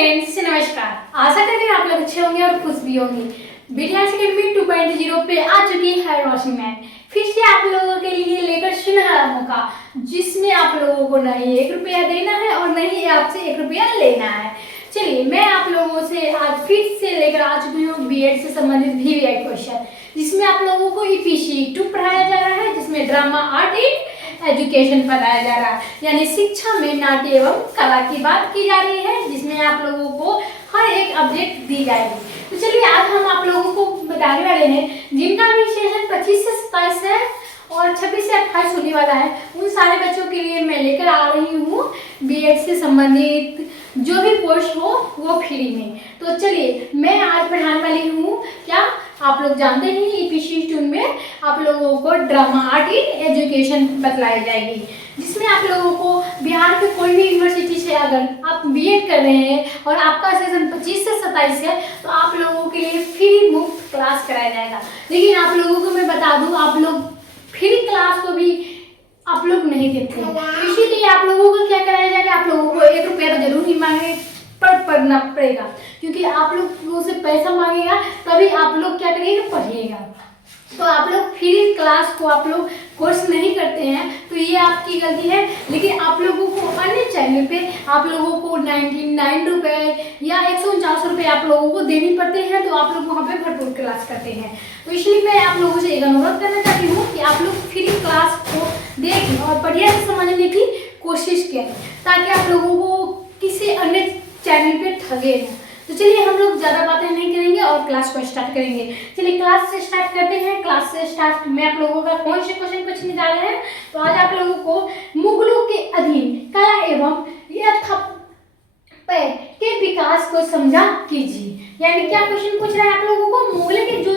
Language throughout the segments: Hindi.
फ्रेंड्स, नमस्कार। आशा करते हैं आप लोग अच्छे होंगे और खुश भी होंगे। बीटीएस अकेडमी 2.0 पे आ चुकी है रोशनी मैम फिर से आप लोगों के लिए लेकर सुनहरा मौका, जिसमें आप लोगों को नहीं 1 रुपया देना है और नहीं आपसे 1 रुपया लेना है। चलिए, मैं आप लोगों से आज फिर से लेकर आ चुकी हूँ बीएड से संबंधित VVI क्वेश्चन, जिसमें आप लोगों को EPC 2 पढ़ाया जा रहा है, जिसमें ड्रामा आर्ट इन एजुकेशन पढ़ाया जा रहा है, यानी शिक्षा में नाट्य एवं कला की बात की जा रही है, जिसमें आप लोगों को हर एक अपडेट दी जाएगी। तो चलिए, आज हम आप लोगों को बताने वाले हैं जिनका भी सेशन 25 से 27 है और 26 से 28 होने वाला है, उन सारे बच्चों के लिए मैं लेकर आ रही हूँ बीएड से संबंधित जो भी कोर्स हो वो फ्री में। तो चलिए, मैं आज पढ़ाने वाली हूँ क्या आप लोग जानते हैं EPC 2 में आप लोगों को ड्रामा आर्ट इन एजुकेशन बतलाई जाएगी, जिसमें आप लोगों को बिहार के कोई भी यूनिवर्सिटी से अगर आप बीएड कर रहे हैं और आपका सेशन 25 से 27 है तो आप लोगों के लिए फ्री मुफ्त क्लास कराया जाएगा। लेकिन आप लोगों को मैं बता दूं, आप लोग फ्री क्लास को भी आप लोग नहीं देते हैं, तो इसीलिए आप लोगों को क्या कराया जाएगा, आप लोगों को 1 रुपया तो जरूर ही मांगे पर पढ़ना पड़ेगा, क्योंकि आप लोग से पैसा मांगेगा तभी आप लोग क्या करिएगा, पढ़िएगा। तो आप लोग फ्री क्लास को आप लोग कोर्स नहीं करते हैं तो ये आपकी गलती है। लेकिन आप लोगों को अन्य चैनल पे आप लोगों को 99 रुपये या 149 रुपये आप लोगों को देनी पड़ते हैं, तो आप लोग वहाँ पे भरपूर क्लास करते हैं। तो इसलिए मैं आप लोगों से एक अनुरोध करना चाहती हूँ कि आप लोग फ्री क्लास को देखें और बढ़िया से समझने की कोशिश करें, ताकि आप लोगों को किसी अन्य चैनल पे ठगे ना। तो चलिए, हम लोग ज़्यादा बातें नहीं करेंगे और क्लास को स्टार्ट करेंगे। चलिए, क्लास से स्टार्ट करते हैं। क्लास से स्टार्ट में आप लोगों का कौन से क्वेश्चन पूछने जा रहे हैं, तो आज आप लोगों को मुगलों के अधीन कला एवं स्थापत्य के विकास को समझा कीजिए। यानी क्या क्वेश्चन पूछ रहा है आप लोगों को, मुगलों के जो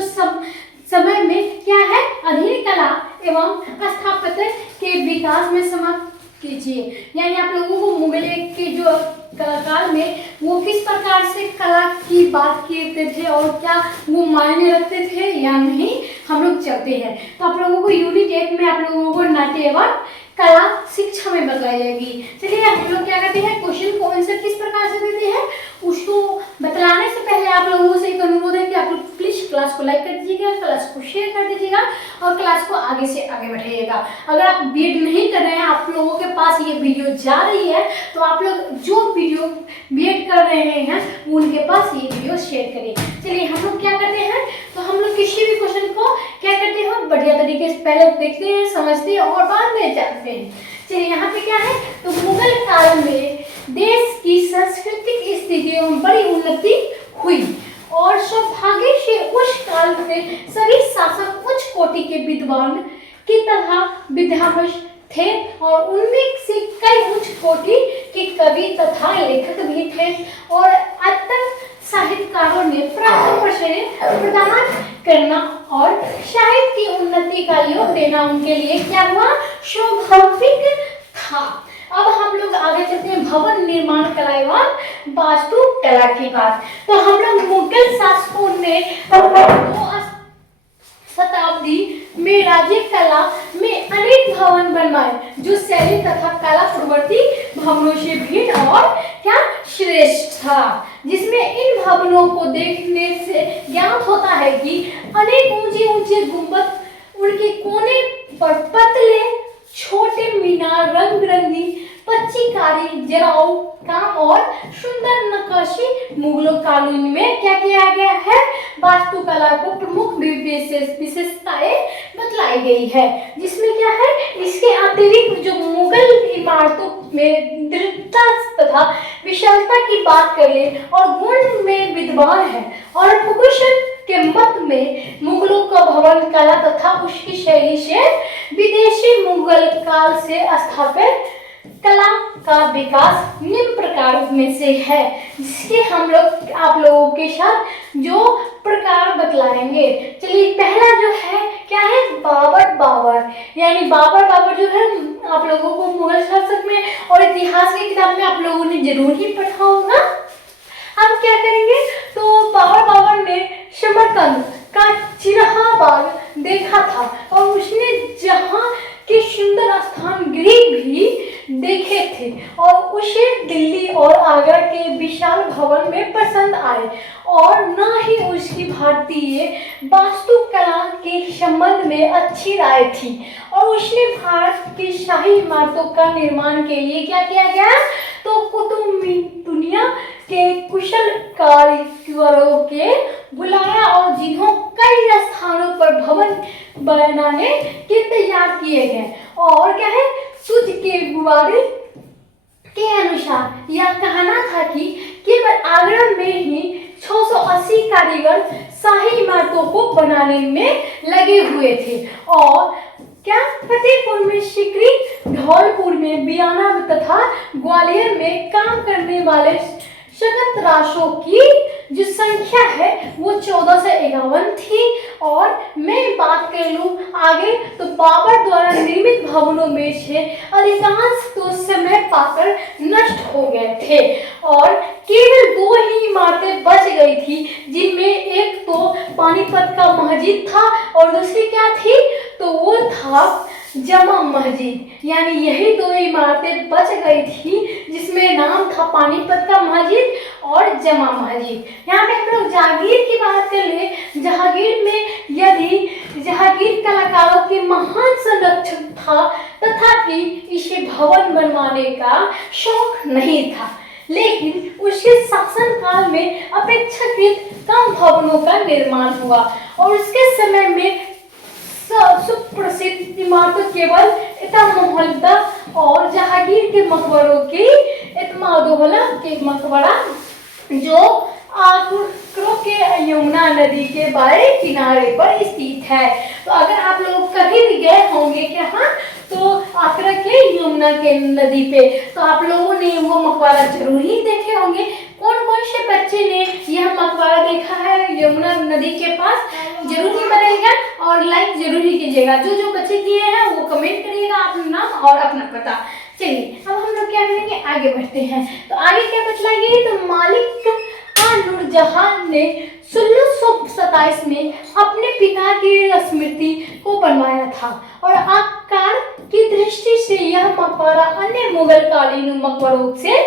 समय में क्या है, अधीन कला एवं स्थापत्य के विकास में समाप्त कीजिए। यानी आप लोगों को मुगल के जो कलाकार में वो किस प्रकार से कला की बात करते थे और क्या वो मायने रखते थे या नहीं, हम लोग चलते हैं। तो आप लोगों को यूनिट 1 में आप लोगों को नाट्य एवं कला शिक्षा में बताई जाएगी। चलिए, हम लोग क्या करते हैं, क्वेश्चन को आंसर किस प्रकार से देते हैं उसको बतलाने से पहले आप लोगों से एक अनुरोध है कि आप लोग प्लीज क्लास को लाइक कर दीजिएगा, क्लास को शेयर कर दीजिएगा और क्लास को आगे से आगे बढ़ाइएगा। अगर आप बीएड नहीं कर रहे हैं, आप लोगों के पास ये वीडियो जा रही है, तो आप लोग जो वीडियो बीएड कर रहे हैं उनके पास ये वीडियो शेयर करिए। चलिए, हम लोग क्या करते हैं, तो हम लोग किसी भी क्वेश्चन को क्या करते हैं, बढ़िया तरीके से पहले देखते हैं, समझते हैं और बाद में जानते हैं। चलिए, यहाँ पे क्या है, तो मुगल काल में देश की सांस्कृतिक स्थिति में बड़ी उन्नति हुई और सौभाग्य से उस काल से सभी शासक उच्च कोटि के विद्वान की तरह विद्याधीश थे और उनमें से कई उच्च कोटि के कवि तथा लेखक भी थे और अत्यंत साहित्यकारों ने प्रदान करना और साहित्य की उन्नति का योग देना उनके लिए क्या हुआ, स्वाभाविक था। अब हम लोग आगे चलते हैं भवन निर्माण कला एवं वास्तु कला की बात। तो हम लोग मुगल शासकों ने 2 शताब्दी में राज्य कला में अनेक भवन बनवाए, जो शैली तथा कला प्रवृत्ति भवनों से भिन्न और क्या श्रेष्ठ था, जिसमें इन भवनों को देखने से ज्ञात होता है कि अनेक ऊंचे ऊंचे गुंबद, उनके कोने पर पतले छोटे मीनार, रंग बिरंगी पच्चीकारी, जराऊ काम और सुंदर नक्काशी मुगलों कॉलोनी में क्या किया गया है, वास्तुकला को प्रमुख विशेषताएं बतलाई गई है, जिसमें क्या है, इसके अतिरिक्त जो मुगल इमारतों में दृढ़ता तथा विशालता की बात कर ले और गुण में विद्वान है और भूषण के मत में मुगलों का भवन कला तथा उसकी शैली से विदेशी मुगल काल से स्थापित कला का विकास निम्न प्रकार में से है, जिसके हम लोग आप लोगों के साथ जो प्रकार बतलाएंगे। चलिए, पहला जो है क्या है, बाबर। यानी बाबर जो है आप लोगों को मुगल शासक में और इतिहास की किताब में आप लोगों ने जरूर ही पढ़ा होगा। हम क्या करेंगे, तो बाबर ने समरकंद का चिरहा बाग देखा था और उसने जहाँ के सुंदर स्थान गृह भी देखे थे और उसे दिल्ली और आगरा के विशाल भवन में पसंद आए, और न ही उसकी भारतीय वास्तुकला के संबंध में अच्छी राय थी। और उसने भारत की शाही इमारतों का निर्माण के लिए क्या किया गया, तो कुतुब दुनिया के कुशल कारीगरों के बुलाया और जिन्हों कई स्थानों पर भवन बनाने के तैयार किए गए। और क्या है, तुझ के गुवारे के अनुसार यह कहना था कि केवल आगरा में ही 680 कारीगर शाही इमारतों को बनाने में लगे हुए थे। और क्या, फतेहपुर में सिकरी, धौलपुर में बियाना तथा ग्वालियर में काम करने वाले शगनराशों की जो संख्या है वो 1451 थी। और मैं बात कर लूँ आगे, तो बाबर द्वारा निर्मित भवनों में से अधिकांश तो समय पाकर नष्ट हो गए थे और केवल 2 ही इमारतें बच गई थी, जिनमें एक तो पानीपत का मस्जिद था और दूसरी क्या थी, तो वो था जमा मस्जिद। यानी यही 2 इमारतें बच गई थी, जिसमें नाम था पानीपत का मस्जिद और जमा मस्जिद। यहाँ पे हम लोग जहांगीर की बात कर ले, जहांगीर में यदि जहांगीर कलाकारों के महान संरक्षक था, तथापि इसे भवन बनवाने का शौक नहीं था, लेकिन उसके शासनकाल में अपेक्षाकृत कम भवनों का निर्माण हुआ और उसके समय में सुप्रसिद्ध इमारतों केवल इमामदौला और जहांगीर के मकबरों की इमामदौला के मकबरा जो आगरा के यमुना नदी के बाएं किनारे पर स्थित है। तो अगर आप लोग कहीं भी गए होंगे कि हाँ, तो आगरा के यमुना के नदी पे, तो आप लोगों ने वो मकबरा जरूर ही देखे होंगे। कौन कौन से बच्चे ने यह मकबरा देखा है यमुना नदी के पास, जरूर ही बताइएगा और लाइक जरूर ही कीजिएगा। जो जो बच्चे किए हैं वो कमेंट करिएगा अपना नाम और अपना पता। चलिए अब हम लोग क्या करेंगे, आगे बढ़ते हैं। तो आगे क्या बतलाइए, तो मालिक नूरजहां ने 1627 में अपने पिता की स्मृति को बनवाया था और आकार की दृष्टि से यह मकबरा अन्य मुगल कालीन मकबरों से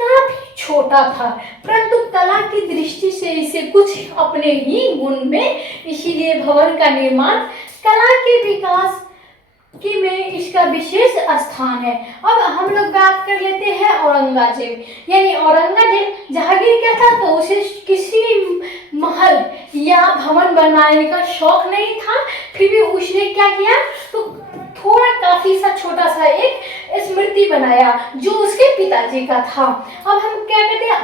काफी छोटा था, परंतु कला की दृष्टि से इसे कुछ अपने ही गुण में, इसीलिए भवन का निर्माण कला के विकास की में इसका विशेष स्थान है। अब हम लोग बात कर लेते हैं औरंगजेब। यानी औरंगजेब जहांगीर क्या था, तो उसे किसी महल या भवन बनाने का शौक नहीं था, फिर भी उसने क्या किया, तो थोड़ा काफी सा छोटा सा एक स्मृति बनाया जो उसके पिताजी का था। अब हम क्या कहते हैं,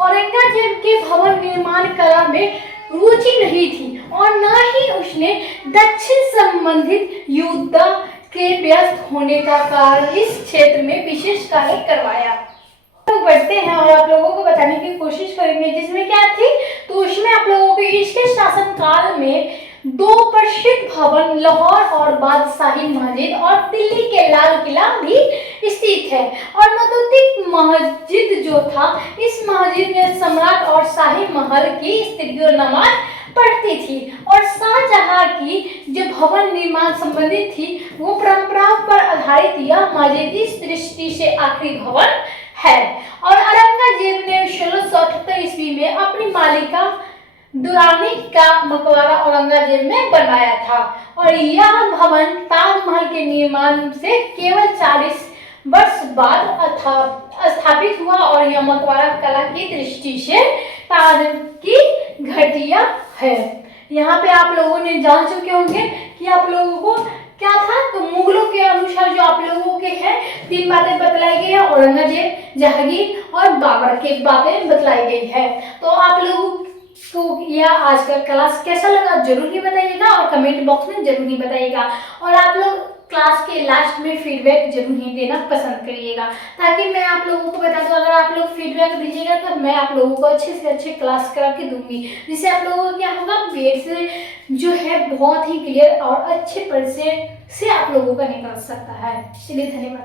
औरंगजेब के भवन निर्माण कला में रुचि नहीं थी और न ही उसने दक्षिण संबंधित युद्ध के व्यस्त होने का कारण इस क्षेत्र में विशेष कार्य करवाया। तो बढ़ते हैं और आप लोगों को बताने की कोशिश करेंगे, जिसमें क्या थी, तो उसमें आप लोगों को इसके शासनकाल में 2 प्रसिद्ध भवन लाहौर और बादशाही मस्जिद और दिल्ली के लाल किला भी स्थित है। और मतुतिक मस्जिद जो था, इस मस्जिद में सम्राट और शाही महल की स्त्रियों नमाज पढ़ती थी और शाहजहां की जो भवन निर्माण संबंधित थी वो परंपराओं पर आधारित यह मस्जिद इस दृष्टि से आखिरी भवन है। और औरंगजेब ने 1678 ईस्वी में अपनी मालिका दुरानी का मकबरा औरंगजेब में बनवाया था और यह भवन ताजमहल के निर्माण से केवल 40 वर्ष बाद स्थापित हुआ और यह मकबरा कला की दृष्टि से ताज की घटिया है। यहाँ पे आप लोगों ने जान चुके होंगे कि आप लोगों को क्या था, तो मुगलों के अनुसार जो आप लोगों के हैं 3 बातें बतलाई गई है, औरंगजेब, जहांगीर और बाबर की बातें बतलाई गई है। तो आप लोगों को यह आज का क्लास कैसा लगा जरूर ही बताइएगा और कमेंट बॉक्स में जरूर ही बताइएगा। और आप लोग क्लास के लास्ट में फीडबैक जरूर ही देना पसंद करिएगा, ताकि मैं आप लोगों को बता दूं। अगर आप लोग फीडबैक दीजिएगा तो मैं आप लोगों को अच्छे से अच्छे क्लास करा के दूंगी, जिससे आप लोगों को क्या होगा, बीएड से जो है बहुत ही क्लियर और अच्छे परिचय से आप लोगों का निकल सकता है। चलिए धन्यवाद।